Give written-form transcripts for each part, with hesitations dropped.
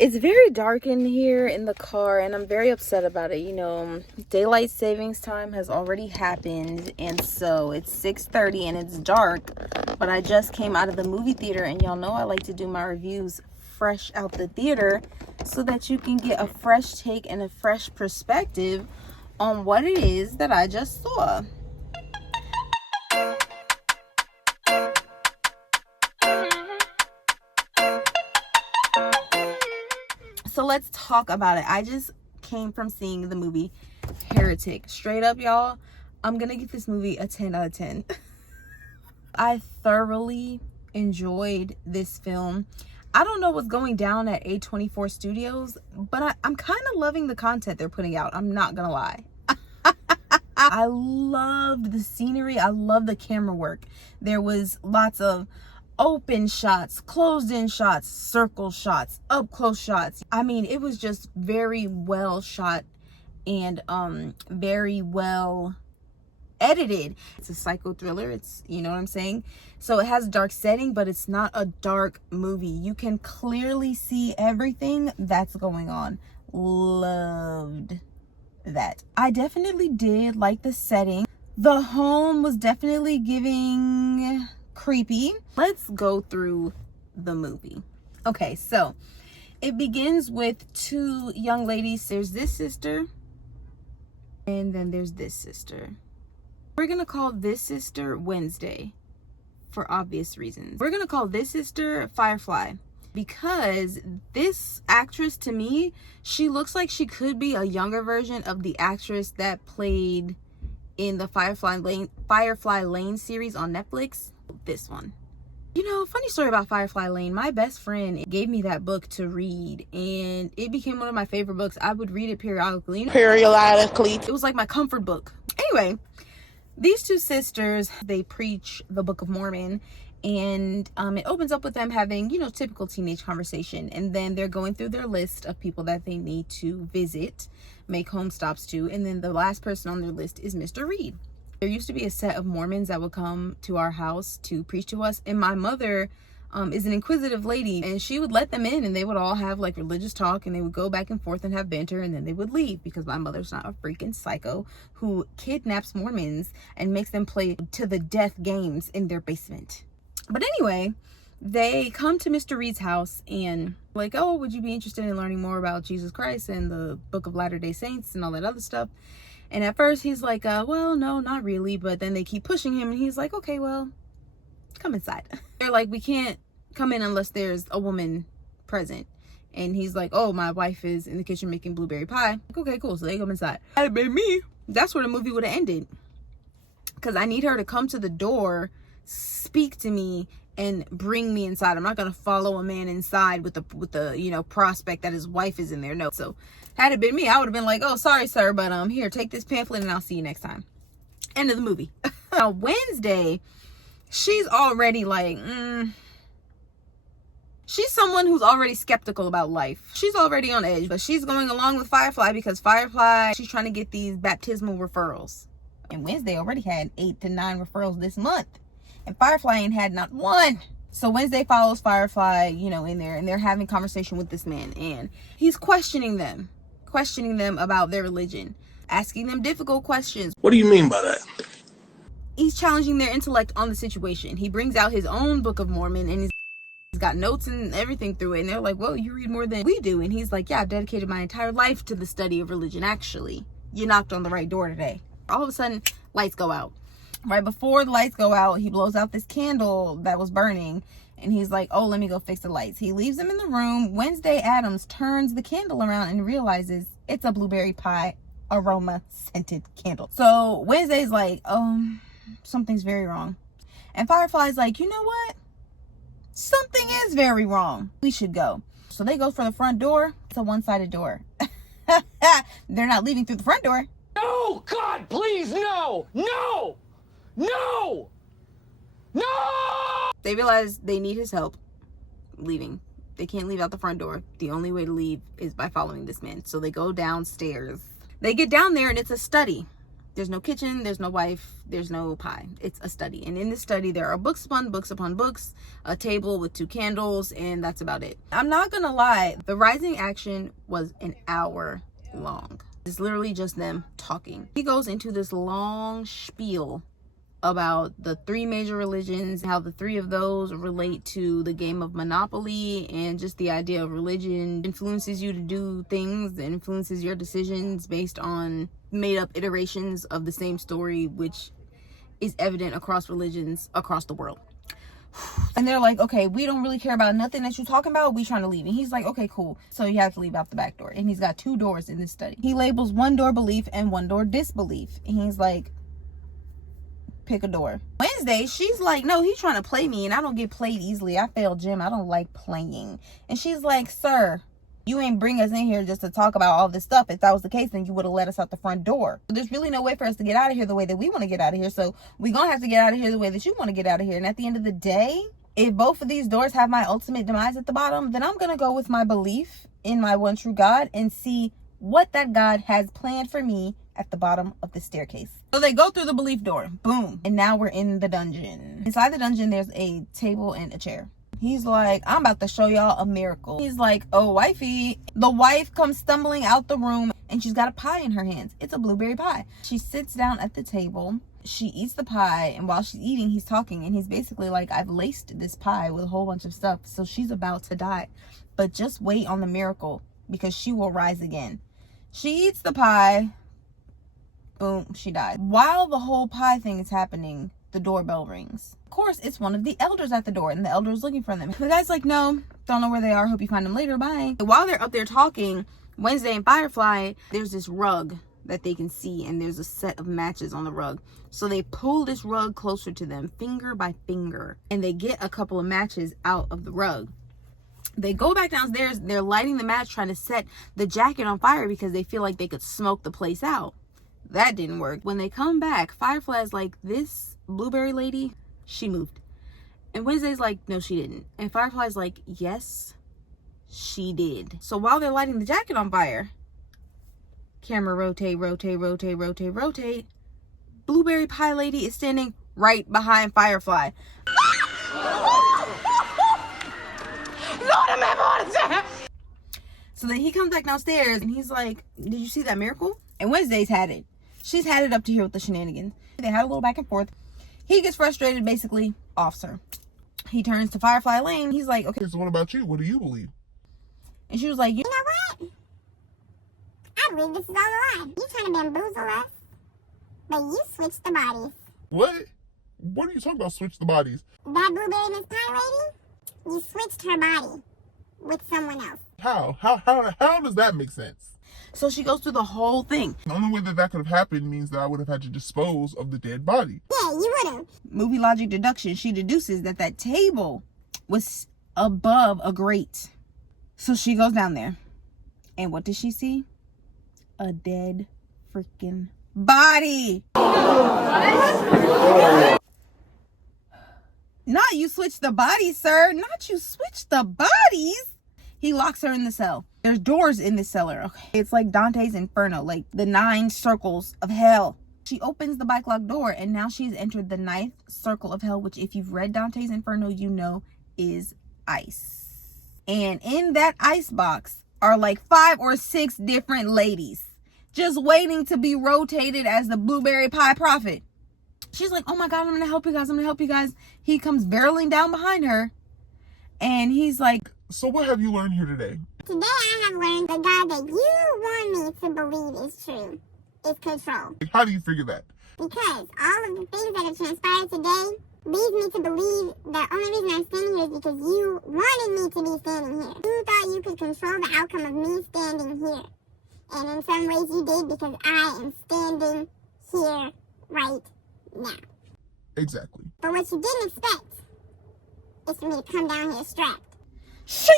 It's very dark in here in the car, and I'm very upset about it. You know, daylight savings time has already happened, and so it's 6:30 and it's dark, but I just came out of the movie theater, and y'all know I like to do my reviews fresh out the theater so that you can get a fresh take and a fresh perspective on what it is that I just saw. So let's talk about it. I just came from seeing the movie Heretic. Straight up, y'all, I'm gonna give this movie a 10 out of 10. I thoroughly enjoyed this film. I don't know what's going down at A24 Studios, but I'm kind of loving the content they're putting out. I'm not gonna lie. I loved the scenery. I love the camera work. There was lots of open shots, closed in shots, circle shots, up close shots. I mean, it was just very well shot and very well edited. It's a psycho thriller. It's, you know what I'm saying? So it has a dark setting, but it's not a dark movie. You can clearly see everything that's going on. Loved that. I definitely did like the setting. The home was definitely giving creepy. Let's go through the movie. Okay, so it begins with two young ladies. There's this sister, and then there's this sister. We're gonna call this sister Wednesday for obvious reasons. We're gonna call this sister Firefly because this actress, to me, she looks like she could be a younger version of the actress that played in the Firefly Lane series on Netflix. This one. You know, funny story about Firefly Lane. My best friend gave me that book to read, and it became one of my favorite books. I would read it periodically. It was like my comfort book. Anyway, these two sisters, they preach the Book of Mormon, and it opens up with them having, you know, typical teenage conversation, and then they're going through their list of people that they need to visit, make home stops to, and then the last person on their list is Mr. Reed. There used to be a set of Mormons that would come to our house to preach to us, and my mother is an inquisitive lady, and she would let them in, and they would all have like religious talk, and they would go back and forth and have banter, and then they would leave because my mother's not a freaking psycho who kidnaps Mormons and makes them play to the death games in their basement. But anyway, they come to Mr. Reed's house and like, oh, would you be interested in learning more about Jesus Christ and the Book of Latter-day Saints and all that other stuff? And at first he's like, well, no, not really. But then they keep pushing him, and he's like, okay, well, come inside. They're like, we can't come in unless there's a woman present. And he's like, oh, my wife is in the kitchen making blueberry pie. Like, okay, cool. So they come inside. Had it been me, that's where the movie would have ended. Because I need her to come to the door, speak to me, and bring me inside. I'm not gonna follow a man inside with the you know, prospect that his wife is in there. No. So had it been me, I would have been like, oh, sorry, sir, but here, take this pamphlet and I'll see you next time. End of the movie. Now Wednesday, she's already like, she's someone who's already skeptical about life. She's already on edge, but she's going along with Firefly because Firefly, she's trying to get these baptismal referrals. And Wednesday already had 8 to 9 referrals this month. And Firefly ain't had not one. So Wednesday follows Firefly, you know, in there, and they're having conversation with this man, and he's questioning them about their religion, asking them difficult questions. What do you mean by that? He's challenging their intellect on the situation. He brings out his own Book of Mormon, and he's got notes and everything through it. And they're like, well, you read more than we do. And he's like, yeah, I've dedicated my entire life to the study of religion. Actually, you knocked on the right door today. All of a sudden, lights go out. Right before the lights go out, he blows out this candle that was burning, and he's like, oh, let me go fix the lights. He leaves them in the room. Wednesday Addams turns the candle around and realizes it's a blueberry pie aroma scented candle. So Wednesday's like, something's very wrong. And Firefly's like, you know what? Something is very wrong. We should go. So they go for the front door. It's a one-sided door. They're not leaving through the front door. No, God, please, no, no, no, no! They realize they need his help leaving. They can't leave out the front door. The only way to leave is by following this man. So they go downstairs. They get down there, and it's a study. There's no kitchen, there's no wife, there's no pie. It's a study. And in this study, there are books upon books upon books, a table with 2 candles, and that's about it. I'm not gonna lie, the rising action was an hour long. It's literally just them talking. He goes into this long spiel about the 3 major religions, how the 3 of those relate to the game of Monopoly, and just the idea of religion influences you to do things, influences your decisions based on made up iterations of the same story, which is evident across religions across the world. And they're like, okay, we don't really care about nothing that you're talking about. We trying to leave. And he's like, okay, cool. So you have to leave out the back door. And he's got 2 doors in this study. He labels 1 door belief and 1 door disbelief. And he's like, pick a door. Wednesday, she's like, no, he's trying to play me, and I don't get played easily. I failed gym. I don't like playing. And she's like, sir, you ain't bring us in here just to talk about all this stuff. If that was the case, then you would have let us out the front door. There's really no way for us to get out of here the way that we want to get out of here. So we're going to have to get out of here the way that you want to get out of here. And at the end of the day, if both of these doors have my ultimate demise at the bottom, then I'm going to go with my belief in my one true God and see what that God has planned for me at the bottom of the staircase. So they go through the belief door. Boom. And now we're in the dungeon. Inside the dungeon, there's a table and a chair. He's like, I'm about to show y'all a miracle. He's like, oh, wifey. The wife comes stumbling out the room, and she's got a pie in her hands. It's a blueberry pie. She sits down at the table. She eats the pie, and while she's eating, he's talking, and he's basically like, I've laced this pie with a whole bunch of stuff, so she's about to die. But just wait on the miracle, because she will rise again. She eats the pie. Boom, she died. While the whole pie thing is happening, the doorbell rings. Of course, it's one of the elders at the door, and the elder is looking for them. The guy's like, no, don't know where they are. Hope you find them later. Bye. While they're up there talking, Wednesday and Firefly, there's this rug that they can see, and there's a set of matches on the rug. So they pull this rug closer to them, finger by finger, and they get a couple of matches out of the rug. They go back downstairs. They're lighting the match, trying to set the jacket on fire because they feel like they could smoke the place out. That didn't work. When they come back, Firefly's like, this blueberry lady, she moved. And Wednesday's like, no, she didn't. And Firefly's like, yes, she did. So while they're lighting the jacket on fire, camera rotate, rotate, rotate, rotate, rotate. Blueberry pie lady is standing right behind Firefly. So then he comes back downstairs and he's like, did you see that miracle? And Wednesday's had it. She's had it up to here with the shenanigans. They had a little back and forth. He gets frustrated, basically offs her. He turns to Firefly Lane. He's like, okay, So what about you? What do you believe? and she was like, You know what? I believe this is all a lie. You trying to bamboozle us, but you switched the bodies. What? What are you talking about? Switch the bodies. That blueberry Miss Pie lady, you switched her body with someone else. How? How does that make sense? so she goes through the whole thing. The only way that that could have happened means that I would have had to dispose of the dead body. Yeah, you would have. Movie logic deduction, she deduces that that table was above a grate. So she goes down there. And what does she see? A dead freaking body. Not you switch the bodies, sir. Not you switch the bodies. He locks her in the cell. There's doors in the cellar. Okay. It's like Dante's Inferno, like the 9 circles of hell. She opens the bike lock door, and now she's entered the 9th circle of hell, which if you've read Dante's Inferno, you know is ice. And in that ice box are like 5 or 6 different ladies just waiting to be rotated as the blueberry pie prophet. She's like, oh my God, I'm going to help you guys. I'm going to help you guys. He comes barreling down behind her, and he's like, So what have you learned here today? Today I have learned the God that you want me to believe is true is control. How do you figure that? Because all of the things that have transpired today leads me to believe the only reason I'm standing here is because you wanted me to be standing here. You thought you could control the outcome of me standing here. And in some ways you did, because I am standing here right now. Exactly. But what you didn't expect is for me to come down here strapped. shing,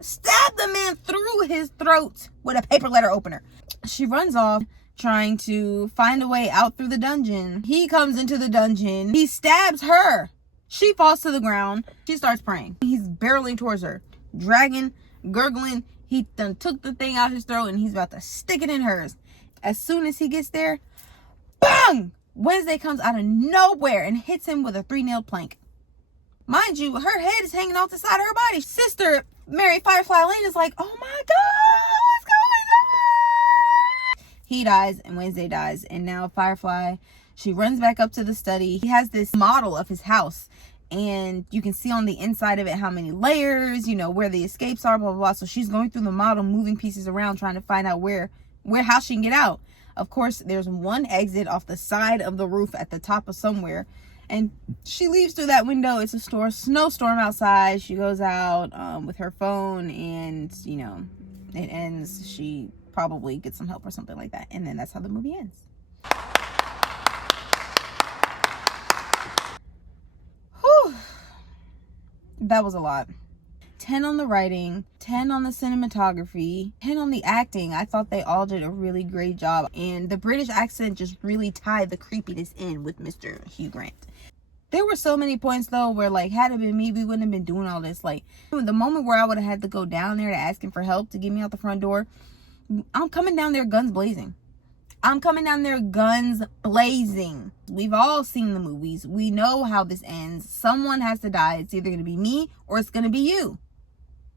stab the man through his throat with a paper letter opener. She runs off, trying to find a way out through the dungeon. He comes into the dungeon. He stabs her. She falls to the ground. She starts praying. He's barreling towards her, dragging, gurgling. He done took the thing out his throat, and he's about to stick it in hers. As soon as he gets there, Bang! Wednesday comes out of nowhere and hits him with a 3-nailed plank. Mind you, her head is hanging off the side of her body. Sister Mary Firefly Lane is like, oh my God, what's going on? He dies and Wednesday dies. And now Firefly, she runs back up to the study. He has this model of his house. And you can see on the inside of it how many layers, you know, where the escapes are, blah, blah, blah. So she's going through the model, moving pieces around, trying to find out how she can get out. Of course, there's one exit off the side of the roof at the top of somewhere. And she leaves through that window. It's a snowstorm outside. She goes out with her phone and, you know, it ends. She probably gets some help or something like that. And then that's how the movie ends. Whew. That was a lot. 10 on the writing, 10 on the cinematography, 10 on the acting. I thought they all did a really great job. And the British accent just really tied the creepiness in with Mr. Hugh Grant. There were so many points though where, like, had it been me, we wouldn't have been doing all this. Like, the moment where I would have had to go down there to ask him for help to get me out the front door, I'm coming down there guns blazing. I'm coming down there guns blazing. We've all seen the movies. We know how this ends. Someone has to die. It's either going to be me or it's going to be you.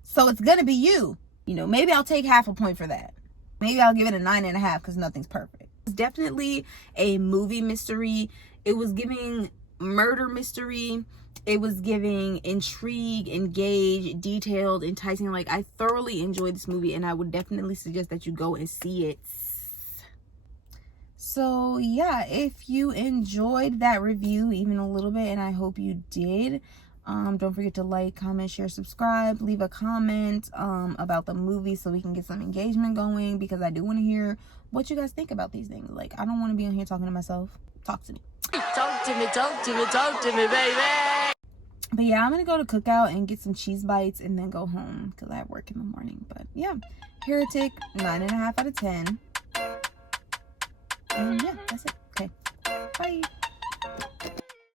So it's going to be you. You know, maybe I'll take half a point for that. Maybe I'll give it a 9.5 because nothing's perfect. It's definitely a movie mystery. It was giving murder mystery. It was giving intrigue, engage, detailed, enticing. Like, I thoroughly enjoyed this movie and I would definitely suggest that you go and see it. So yeah, if you enjoyed that review even a little bit, and I hope you did, don't forget to like, comment, share, subscribe, leave a comment about the movie so we can get some engagement going, because I do want to hear what you guys think about these things. Like, I don't want to be on here talking to myself. Talk to me. Talk to me, talk to me, talk to me, baby. But yeah, I'm gonna go to Cookout and get some cheese bites and then go home because I have work in the morning. But yeah, Heretic, 9.5 out of 10. And yeah, that's it. Okay, bye.